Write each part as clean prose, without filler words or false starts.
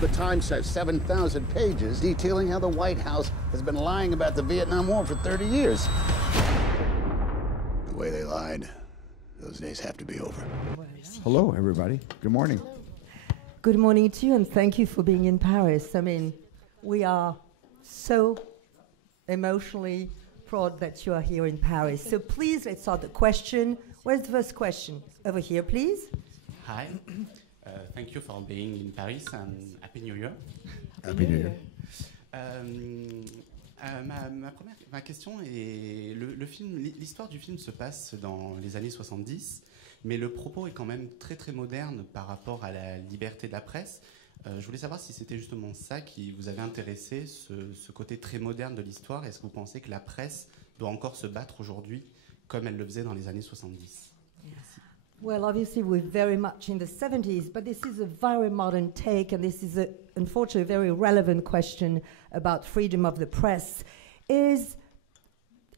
The Times says 7,000 pages detailing how the White House has been lying about the Vietnam War for 30 years. The way they lied, those days have to be over. Hello, everybody. Good morning. Good morning to you, and thank you for being in Paris. I mean, we are so emotionally proud that you are here in Paris. So please, let's start the question. Where's the first question? Over here, please. Hi. Thank you for being in Paris and Happy New Year. Happy New Year. Ma question est l'histoire du film se passe dans les années 70, mais le propos est quand même très très moderne par rapport à la liberté de la presse. Je voulais savoir si c'était justement ça qui vous avait intéressé, ce côté très moderne de l'histoire. Est-ce que vous pensez que la presse doit encore se battre aujourd'hui comme elle le faisait dans les années 70? Merci. Well, obviously we're very much in the 70s, but this is a very modern take, and this is unfortunately a very relevant question about freedom of the press. Is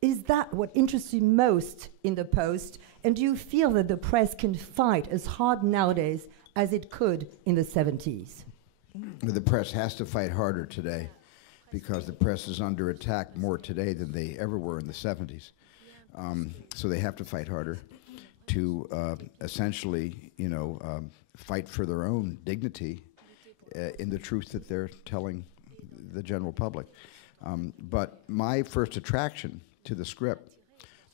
that what interests you most in the Post? And do you feel that the press can fight as hard nowadays as it could in the 70s? The press has to fight harder today because the press is under attack more today than they ever were in the 70s. So they have to fight harder to essentially, fight for their own dignity in the truth that they're telling the general public. But my first attraction to the script,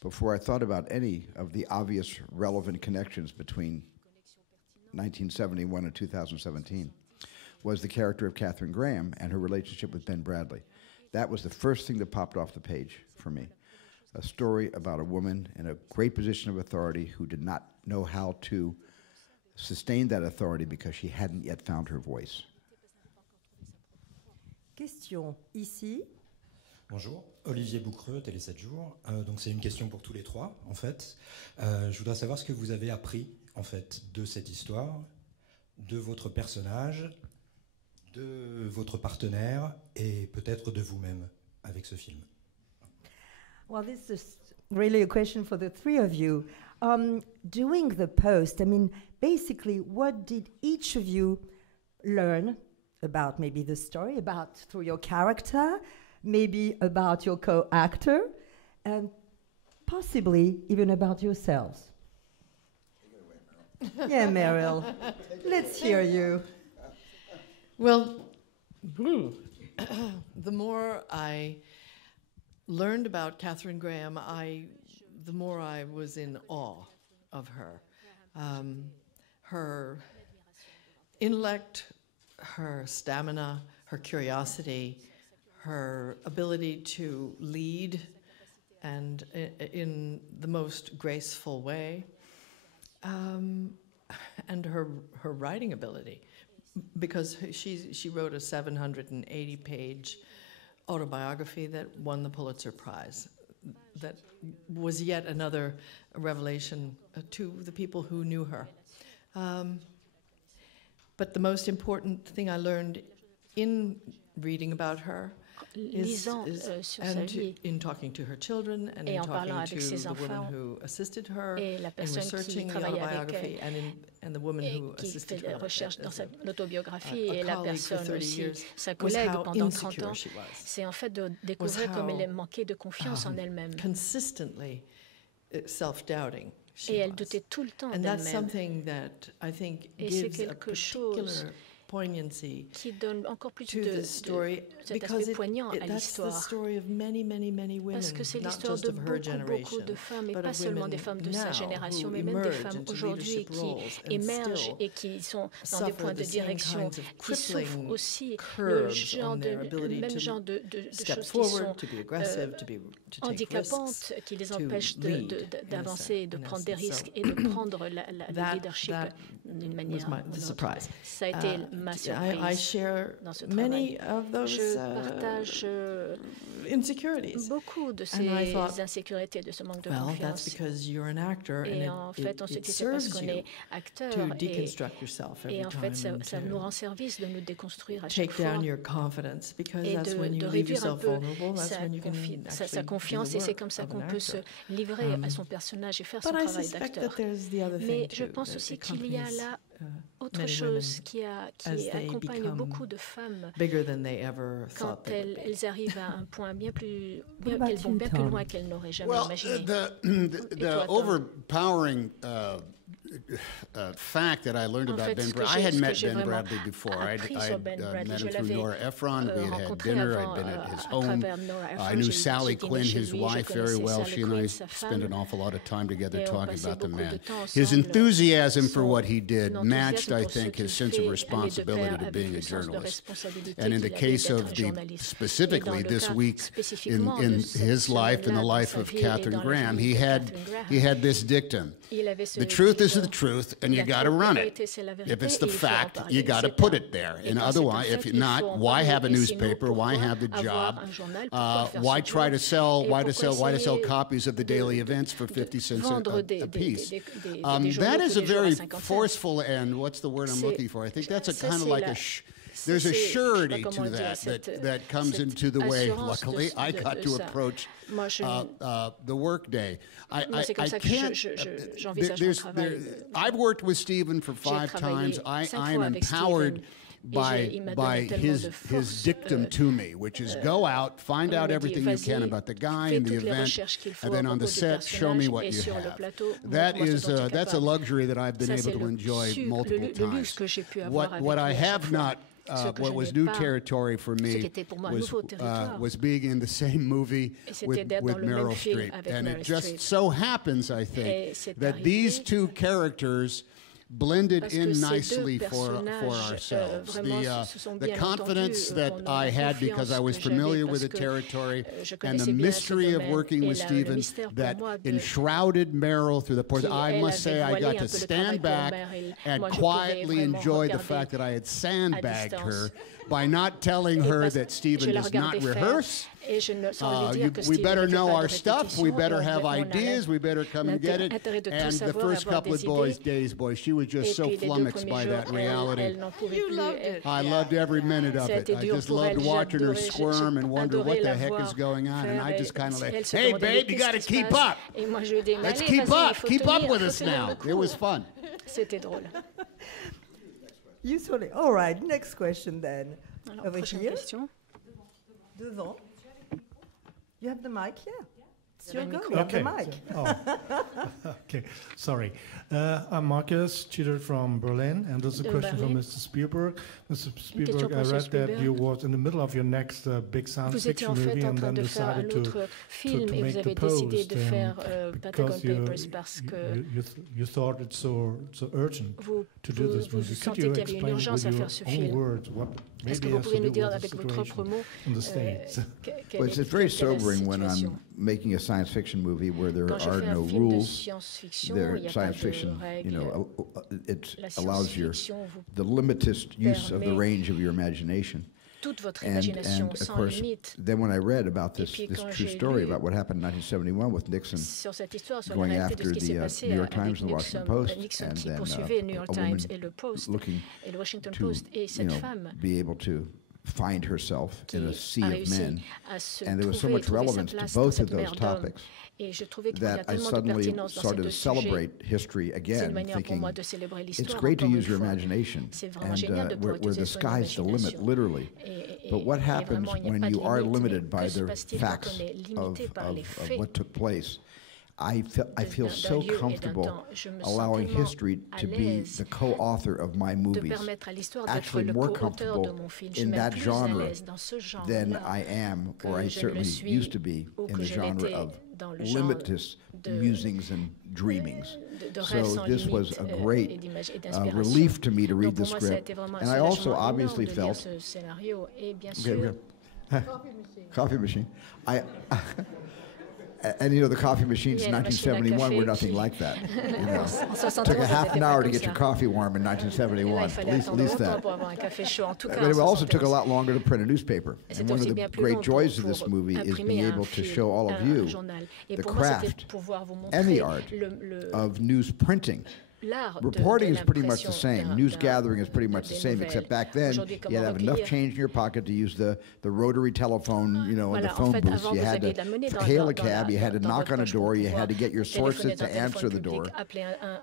before I thought about any of the obvious relevant connections between 1971 and 2017, was the character of Katharine Graham and her relationship with Ben Bradlee. That was the first thing that popped off the page for me. A story about a woman in a great position of authority who did not know how to sustain that authority because she hadn't yet found her voice. Question ici. Bonjour, Olivier Boucreux, Télé 7 jours. Donc c'est une question pour tous les trois, en fait. Je voudrais savoir ce que vous avez appris, en fait, de cette histoire, de votre personnage, de votre partenaire et peut-être de vous-même avec ce film. Well, this is really a question for the three of you. Doing the Post, I mean, basically, what did each of you learn about maybe the story, about through your character, maybe about your co-actor, and possibly even about yourselves? Yeah, Meryl, let's hear you. Well, the more I learned about Katharine Graham, the more I was in awe of her. Her intellect, her stamina, her curiosity, her ability to lead and in the most graceful way, and her writing ability, because she wrote a 780-page autobiography that won the Pulitzer Prize. That was yet another revelation to the people who knew her. But the most important thing I learned in reading about her in talking to her children and in talking to the woman who assisted her in researching the autobiography and the woman who assisted her l'autobiographie et la personne aussi, sa collègue pendant 30 ans, c'est en fait de découvrir comme elle manquait de confiance en elle-même. Consistently self-doubting. Et elle doutait tout le temps d'elle-même. Et c'est quelque chose qui donne encore plus de cet aspect poignant à l'histoire. Parce que c'est l'histoire de beaucoup de femmes, et pas seulement des femmes de sa génération, mais même des femmes aujourd'hui qui émergent et qui sont dans des points de direction, qui souffrent aussi même genre de choses qui sont handicapantes, qui les empêchent d'avancer, de prendre des risques et de prendre le leadership d'une manière ou d'une autre. Ça a été ma surprise dans ce travail. Je partage beaucoup de ces insécurités, de ce manque de confiance. Et en fait, on se dit c'est parce qu'on est acteur et en fait, ça nous rend service de nous déconstruire à chaque fois et de réduire un peu sa confiance, et c'est comme ça qu'on peut se livrer à son personnage et faire son travail d'acteur. Mais je pense aussi qu'il y a là Autre chose qui accompagne beaucoup de femmes quand elles arrivent à un point qu'elles vont bien plus loin qu'elles n'auraient jamais imaginé. The overpowering fact that I learned about Ben Bradley. I had met Ben Bradley before. I met him through Nora Ephron. We had dinner. I'd been at his home. I knew Sally Quinn, his wife, very well. She and I spent an awful lot of time together talking about the man. His enthusiasm for what he did matched, I think, his sense of responsibility to being a journalist. And in the case of specifically this week in his life, in the life of Katharine Graham, he had this dictum. The truth is the truth, and you got to run it. If it's the fact, you got to put it there. And otherwise, if not, why have a newspaper? Why have the job? Why try to sell? Why to sell copies of the daily events for 50 cents a piece? That is a very forceful and what's the word I'm looking for? I think that's a kind of like there's a surety to that comes into the way. Luckily, I got to approach the workday. I've worked with Stephen for 5 times. I am empowered by his dictum to me, which is go out, find out everything you can about the guy and the event, and then on the set, show me what you have. That's a luxury that I've been able to enjoy multiple times. What I have not. What was new territory for me was being in the same movie with Meryl Streep. And it just so happens, I think, that these two characters blended in nicely for ourselves. The confidence that I had because I was familiar with the territory and the mystery of working with Stephen that enshrouded Meryl through the portrait. I must say I got to stand back and quietly enjoy the fact that I had sandbagged her by not telling her that Stephen does not rehearse. We better know our stuff. We better have ideas. We better come and get it. And the first couple of days, she was just so flummoxed by that reality. You loved it. I loved every minute of it. I just loved watching her squirm and wonder what the heck is going on. And I just kind of like, hey, babe, you got to keep up. Let's keep up. Keep up with us now. It was fun. C'était drôle. Usefully. All right, next question then. Alors, over here. Question. Devant. You have the mic here. It's your go. You have the mic. Okay, sorry. I'm Marcus, tutor from Berlin, and there's a question from Mr. Spielberg. Mr. Spielberg, I read that you was in the middle of your next big science fiction movie and then decided to make the post because you thought it's so urgent to do this movie. Could you explain with your own words what maybe has to do with the situation in the States? Well, it's very sobering when I'm making a science fiction movie where there are no rules. There, science fiction, it allows the limited use of the range of your imagination. And of course, then when I read about this true story about what happened in 1971 with Nixon going after the New York Times and the Washington Post, and then a woman looking to be able to find herself in a sea of men, and there was so much relevance to both of those topics that I suddenly started to celebrate history again, thinking it's great to use your imagination, and where the sky's the limit, literally. But what happens when you are limited by the facts of what took place? I feel so comfortable allowing history to be the co-author of my movies, actually more comfortable in that genre than I am, or I certainly used to be, in the genre of limitless musings and dreamings. So this was a great relief to me to read the script. And I also obviously felt... Coffee machine. And the coffee machines in 1971 were nothing like that. It took a half an hour to get your coffee warm in 1971, at least that. But it also took a lot longer to print a newspaper. And one of the great joys of this movie is being able to show all of you the craft and the art of news printing. reporting is pretty much the same. News gathering is pretty much the same, except back then you had to have enough change in your pocket to use the rotary telephone, you know, and the phone booths. You had to hail a cab, you had to knock on a door, you had to get your sources to answer the door.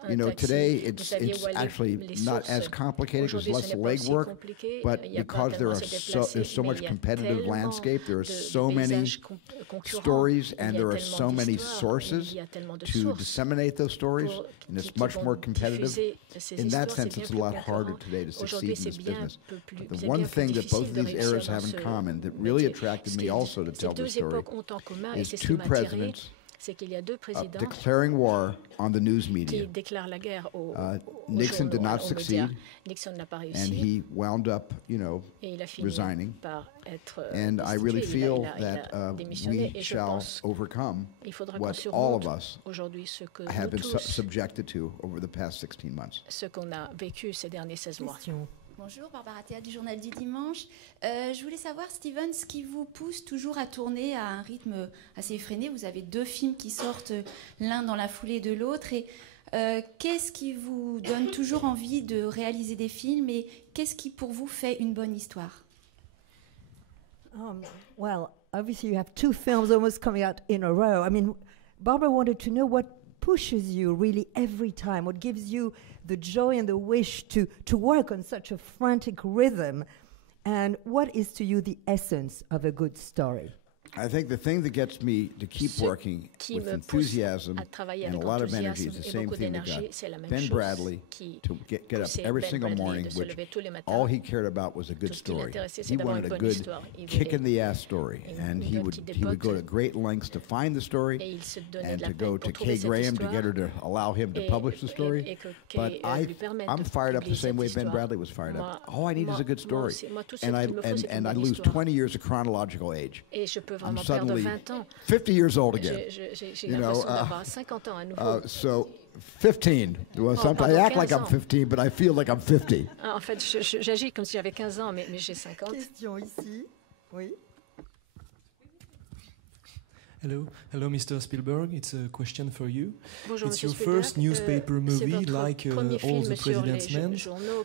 You know, today it's actually not as complicated, there's less legwork, but because there's so much competitive landscape, there are so many stories and there are so many sources to disseminate those stories, and it's much more competitive. In that sense, it's a lot harder today to succeed in this business. But the one thing that both of these eras have in common that really attracted me also to tell this story is two presidents declaring war on the news media. Nixon did not succeed, and he wound up, you know, resigning. And I really feel that we shall overcome what all of us have been subjected to over the past 16 months. Bonjour, Barbara Théa du Journal du Dimanche. Je voulais savoir, Steven, ce qui vous pousse toujours à tourner à un rythme assez effréné. Vous avez 2 films qui sortent l'un dans la foulée de l'autre. Et qu'est-ce qui vous donne toujours envie de réaliser des films et qu'est-ce qui, pour vous, fait une bonne histoire? Well, obviously you have 2 films almost coming out in a row. I mean, Barbara wanted to know what pushes you really every time, what gives you the joy and the wish to work on such a frantic rhythm, and what is to you the essence of a good story? I think the thing that gets me to keep working with enthusiasm and a lot of energy is the same thing that got Ben Bradley to get up every single morning, which all he cared about was a good story. He wanted a good kick-in-the-ass story, and he would go to great lengths to find the story and to go to Kay Graham to get her to allow him to publish the story. But I'm fired up the same way Ben Bradley was fired up. All I need is a good story, and I lose 20 years of chronological age. I'm suddenly 50 years old again. You know, so 15. Well, sometimes I act like I'm 15, but I feel like I'm 50. En fait, j'agis comme si j'avais 15 ans, mais j'ai 50. Question ici. Oui. Hello, Mr. Spielberg. It's a question for you. Bonjour, it's your Spielberg. first newspaper movie, like All the President's Men.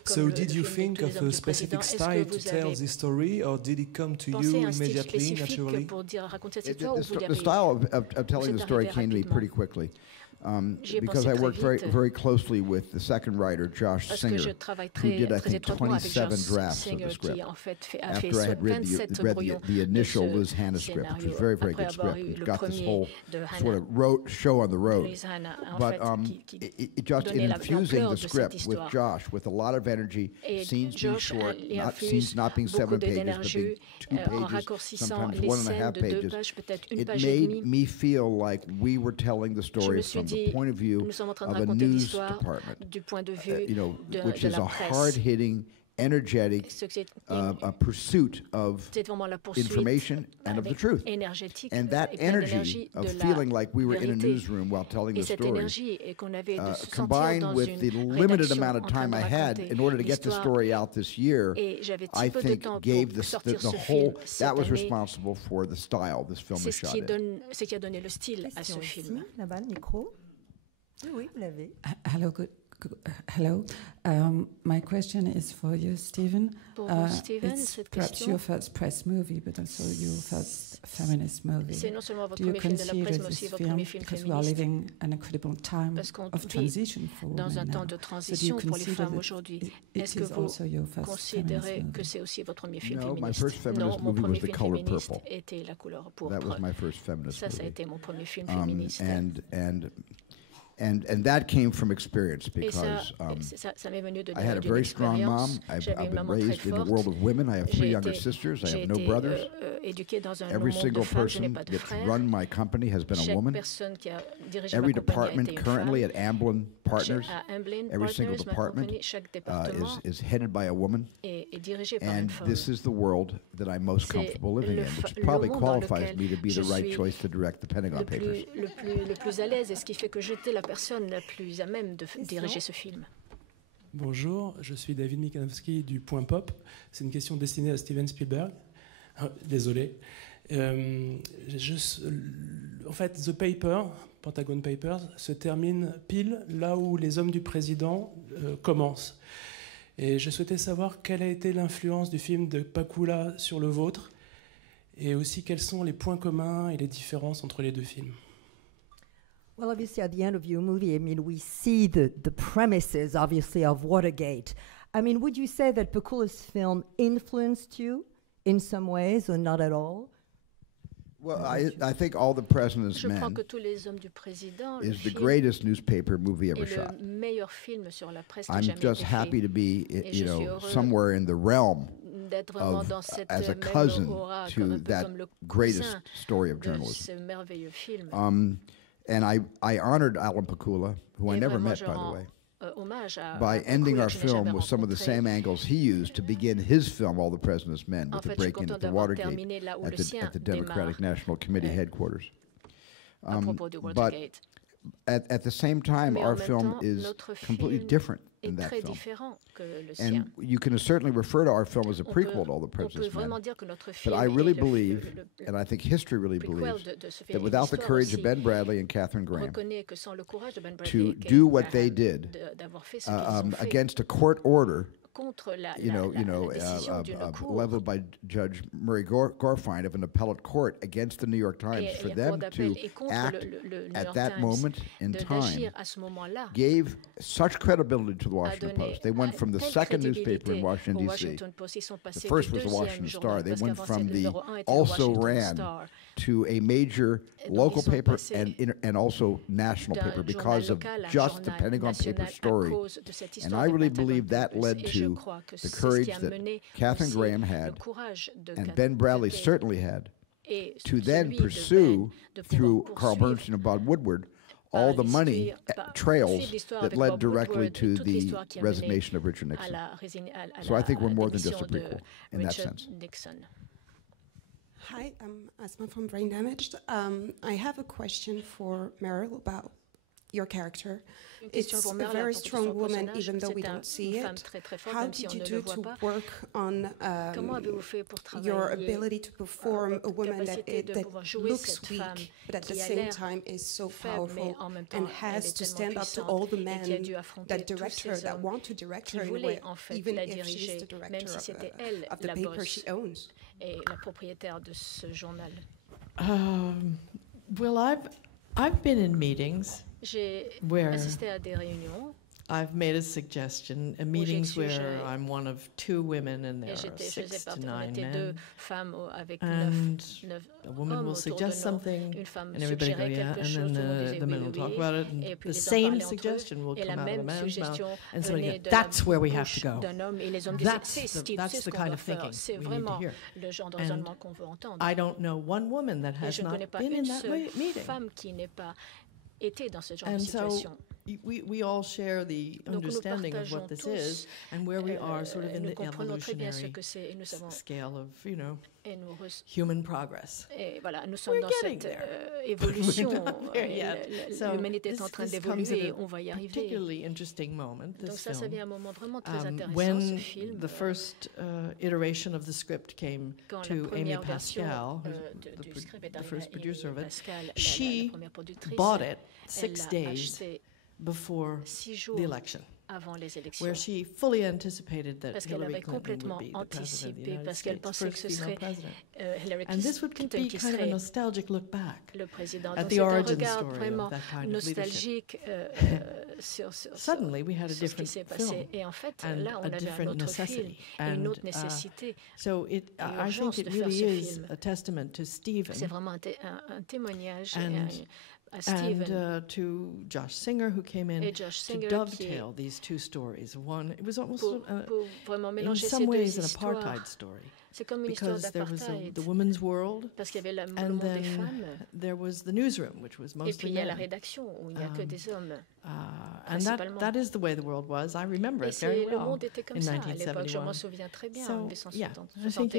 So, did you think of a specific style to tell this story, or did it come to you immediately, naturally? The style of telling the story came to me pretty quickly. Because I worked very closely with the second writer, Josh Singer, who did, I think, 27 drafts of the script after I had read the initial Liz Hannah script, which was a very, very good script. It got this whole sort of show on the road. But it just in infusing the script with Josh with a lot of energy, scenes being short, scenes not being 7 pages, but being 2 pages, sometimes 1.5 pages, it made me feel like we were telling the story from the point of view of a news department, you know, which is a hard-hitting, energetic pursuit of information and of the truth. And that energy of feeling like we were in a newsroom while telling the story, combined with the limited amount of time I had in order to get the story out this year, I think gave the whole, that was responsible for the style this film is shot in. C'est qui a donné le style à ce film. Là-bas, le micro. Oui, vous l'avez. Hello. My question is for you, Stephen. It's perhaps your first press movie, but also your first feminist movie. Do you consider this film, because we are living an incredible time of transition for women now, so do you consider that it is also your first feminist movie? No, my first feminist movie was The Color Purple. That was my first feminist movie. And that came from experience because I had a very strong mom. I've been raised in the world of women. I have 3 younger sisters. I have no brothers. Every single person that's run my company has been a woman. Every department currently at Amblin Partners, every single department is headed by a woman. And this is the world that I'm most comfortable living in, which probably qualifies me to be the right choice to direct the Pentagon Papers. Le plus à l'aise, et ce qui fait que j'étais la personne la plus à même de diriger ce film. Bonjour, je suis David Mikanowski du Point Pop. C'est une question destinée à Steven Spielberg. Désolé. En fait, The Paper Pentagon Papers, se termine pile là où Les Hommes du Président commencent. Et je souhaitais savoir quelle a été l'influence du film de Pakula sur le vôtre, et aussi quels sont les points communs et les différences entre les deux films. Well, obviously, at the end of your movie, I mean, we see the premises, obviously, of Watergate. I mean, would you say that Pakula's film influenced you in some ways or not at all? Well, I think All the President's Men is the greatest newspaper movie ever shot. I'm just happy to be, you know, somewhere in the realm of, as a cousin to that greatest story of journalism. And I honored Alan Pakula, who I never met, by the way, by ending our film with some of the same angles he used to begin his film, All the President's Men, with the break-in at the Watergate at the Democratic National Committee headquarters. But at the same time, our film is completely different than that film. And you can certainly refer to our film as a prequel to All the President's Men. But I really believe, and I think history really believes, that without the courage of Ben Bradley and Katharine Graham to do what they did against a court order, leveled by Judge Murray Gorfine of an appellate court against the New York Times, for them to act at that moment in time gave such credibility to the Washington Post. They went from the second newspaper in Washington, D.C. The first was the Washington Star. They went from the also ran to a major local paper and also national paper because of just the Pentagon Papers story. And I really believe that led to the courage that Katharine Graham had and Ben Bradley certainly had to then pursue, through Carl Bernstein and Bob Woodward, all the money trails that led directly to the resignation of Richard Nixon. So I think we're more than just a prequel in that sense. Hi, I'm Asma from Brain Damaged. I have a question for Meryl about your character. It's a very strong woman, even though we don't see it. How did you do to work on your ability to perform a woman that looks weak, but at the same time is so powerful and has to stand up to all the men that direct her, that want to direct her in a way, even if she's the director of the paper she owns? Well, I've been in meetings where I've made a suggestion, meetings where I'm one of two women and there are 6 to 9 men, and a woman will suggest something and everybody go, yeah, and then the men will talk about it, and the same suggestion will come out of a man's mouth, and somebody goes, that's where we have to go. That's the kind of thinking we need to hear. And I don't know one woman that has not been in that meeting. And so we all share the understanding of what this is and where we are sort of in the evolutionary scale of, you know, human progress. We're getting there. L'humanité est en train d'évoluer et on va y arriver. Particularly interesting moment, this film, when the first iteration of the script came to Amy Pascal, the first producer of it, she bought it 6 days before the election, where she fully anticipated that Hillary Clinton would be the president of the United States, first female president. And this would be kind of a nostalgic look back at the origin story of that kind of leadership. Suddenly we had a different film and a different necessity. And so I think it really is a testament to Stephen and to Josh Singer, who came in to dovetail these two stories. One, it was almost in some ways an apartheid story, because there was the women's world, and then there was the newsroom, which was mostly men. And that is the way the world was. I remember it very well in 1971. So, yeah, I think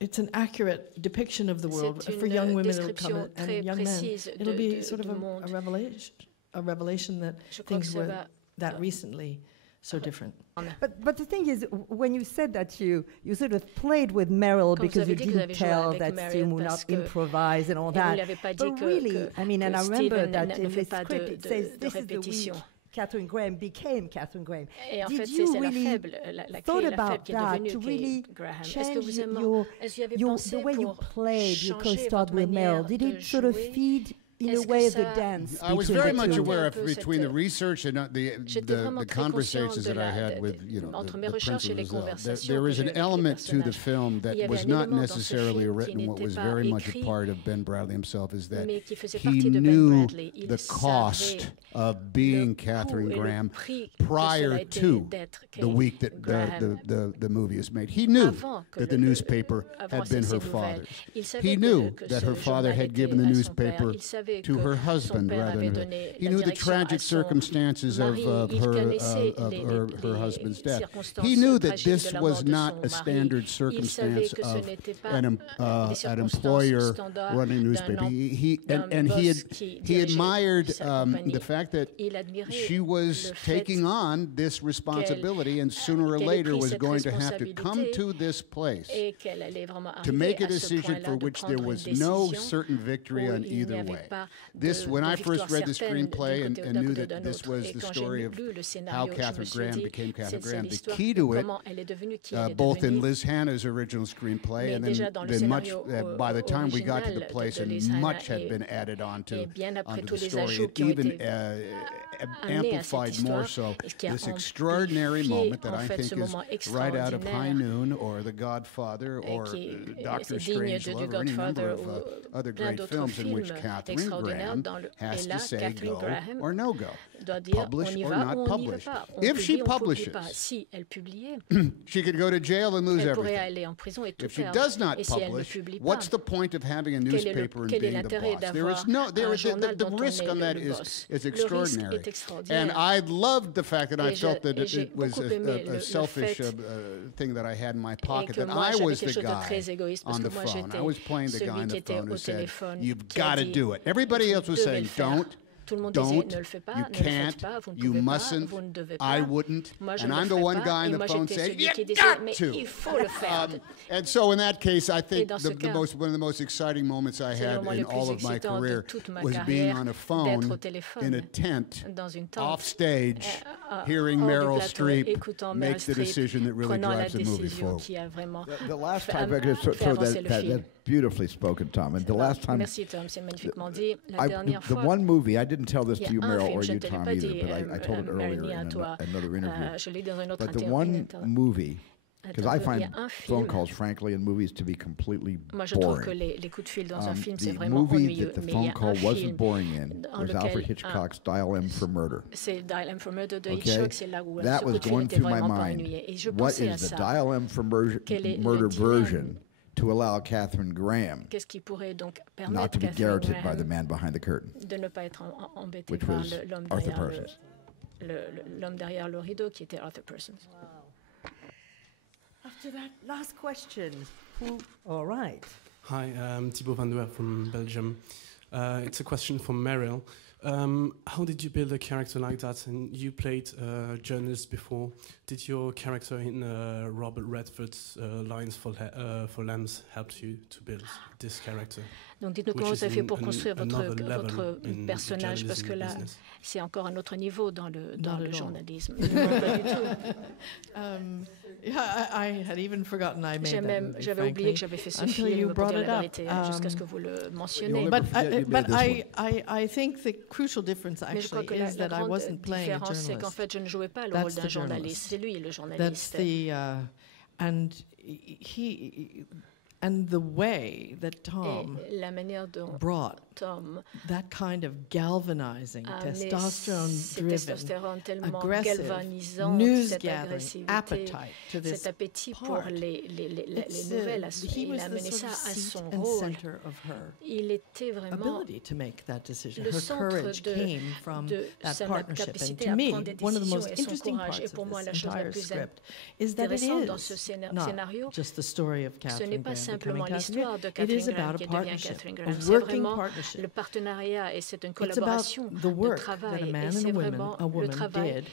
it's an accurate depiction of the world. For young women, it'll come, and young men, it'll be sort of a revelation that things were that recently so different. But the thing is, when you said that you sort of played with Meryl because you didn't tell that Stephen would not improvise and all that. But really, I mean, and I remember that in the script it says this is the week Catherine Graham became Catherine Graham. Did you really thought about that to really change the way you played your co-starred with Meryl? Did it sort of feed in a way the dance? I was very much aware of between the research and the conversations that I had with the principals. There was an element to the film that was not necessarily written. What was very much a part of Ben Bradley himself is that he knew the cost of being Catherine Graham prior to the week that the movie is made. He knew that the newspaper had been her father's. He knew that her father had given the newspaper to her husband rather than her. He knew the tragic circumstances of her husband's death. He knew that this was not a standard circumstance of an employer running a newspaper. He admired the fact that she was taking on this responsibility and sooner or later was going to have to come to this place to make a decision for which there was no certain victory on either way. When I first read the screenplay and knew that this was the story of how Catherine Graham became Catherine Graham, the key to it, both in Liz Hannah's original screenplay and then much by the time we got to the place, and much had been added onto the story. It even amplified more so this extraordinary moment that I think is right out of High Noon or The Godfather or Doctor Strangelove or any number of other great films in which Catherine Graham has to say go or no go, publish or not publish. If she publishes, she could go to jail and lose everything. If she does not publish, what's the point of having a newspaper and being the boss? There is no, the risk on that is extraordinary. And I loved the fact that I felt that it was a selfish thing that I had in my pocket, that I was the guy on the phone. I was playing the guy on the phone who said, you've got to do it. Everybody else was saying, don't, you can't, you mustn't, I wouldn't, and I'm the one guy on the phone saying, you got to. And so in that case, I think one of the most exciting moments I had in all of my career was being on a phone in a tent, off stage, hearing Meryl Streep make the decision that really drives the movie forward. The last time, that beautifully spoken, Tom. And the last time, the one movie, I didn't tell this to you, Meryl, or you, Tom, either, but I told it earlier in another interview. But the one movie, because I find phone calls, frankly, in movies to be completely boring. The movie that the phone call wasn't boring in was Alfred Hitchcock's Dial M for Murder. Okay? That was going through my mind. What is the Dial M for Murder version to allow Catherine Graham not to be garroted by the man behind the curtain, which was Arthur Parsons. L'homme derrière le rideau qui était Arthur Parsons. After that, last question. All right. Hi, I'm Thibaut Van Doer from Belgium. It's a question for Meryl. How did you build a character like that? And you played a journalist before. Did your character in Robert Redford's Lines for Lambs help you to build this character? Donc dites-nous comment vous avez fait pour construire votre personnage, parce que là, c'est encore un autre niveau dans le journalisme. Pas du tout. I had even forgotten I made that. J'avais oublié que j'avais fait ce film, pour dire la vérité, jusqu'à ce que vous le mentionniez. But I think the crucial difference actually is that I wasn't playing a journalist. C'est qu'en fait, je ne jouais pas le rôle d'un journaliste. C'est lui le journaliste. That's the and the way that Tom brought that kind of galvanizing, testosterone-driven, aggressive, news-gathering appetite to this part. He was the sort of seat and center of her ability to make that decision. Her courage came from that partnership. And to me, one of the most interesting parts of this entire script is that it is not just the story of Catherine Graham becoming Catherine. It is about a partnership, a working partnership. Le partenariat et c'est une collaboration de travail et c'est vraiment a woman did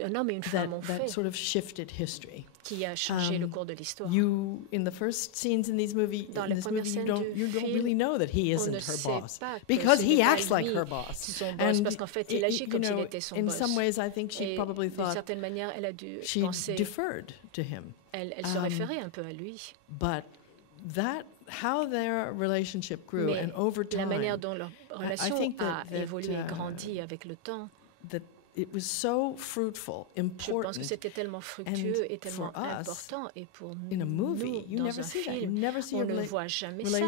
qu'un homme et une femme ont fait, sort of shifted history. Qui a changé le cours de l'histoire. In the first scenes in this movie, you don't really know that he isn't her boss because he acts like her boss. Parce qu'en fait, il agit comme s'il était son boss. In some ways, I think she probably thought d'une certaine manière, elle a dû she penser. Deferred to him. Elle se référait un peu à lui. But how their relationship grew, mais and over time, la manière dont leur relation a évolué et grandi avec le temps. It was so fruitful, important. Je pense que c'était tellement fructueux et tellement important, et pour in a movie, nous, dans un film, on ne voit jamais ça.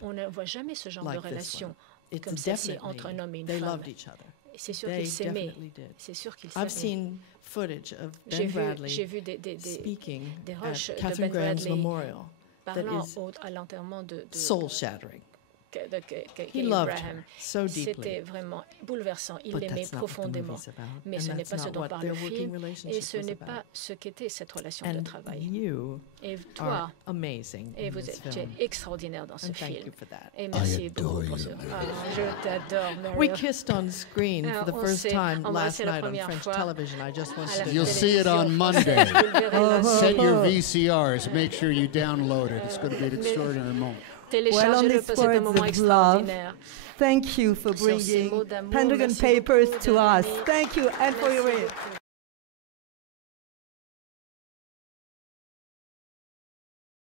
On ne voit jamais ce genre de relation comme celle-ci entre un homme et une femme. C'est sûr qu'ils s'aimaient. C'est sûr qu'ils s'aimaient. I've seen footage of Ben Bradley speaking at Catherine Graham's memorial. Parlant à l'enterrement de soul-shattering. He loved her so deeply. C'était vraiment bouleversant. Il l'aimait profondément. Mais ce n'est pas ce dont parle le film, et ce n'est pas ce qu'était cette relation de travail. Et toi, et vous êtes extraordinaire dans ce film. Et merci beaucoup pour ce. Je t'adore, Meryl. We kissed on screen for the first time last night on French television. I just wanted to. You'll see it on Monday. Send your VCRs. Make sure you download it. It's going to be an extraordinary moment. Well, on this words of love, thank you for bringing Pentagon Papers to us. Thank you, and for your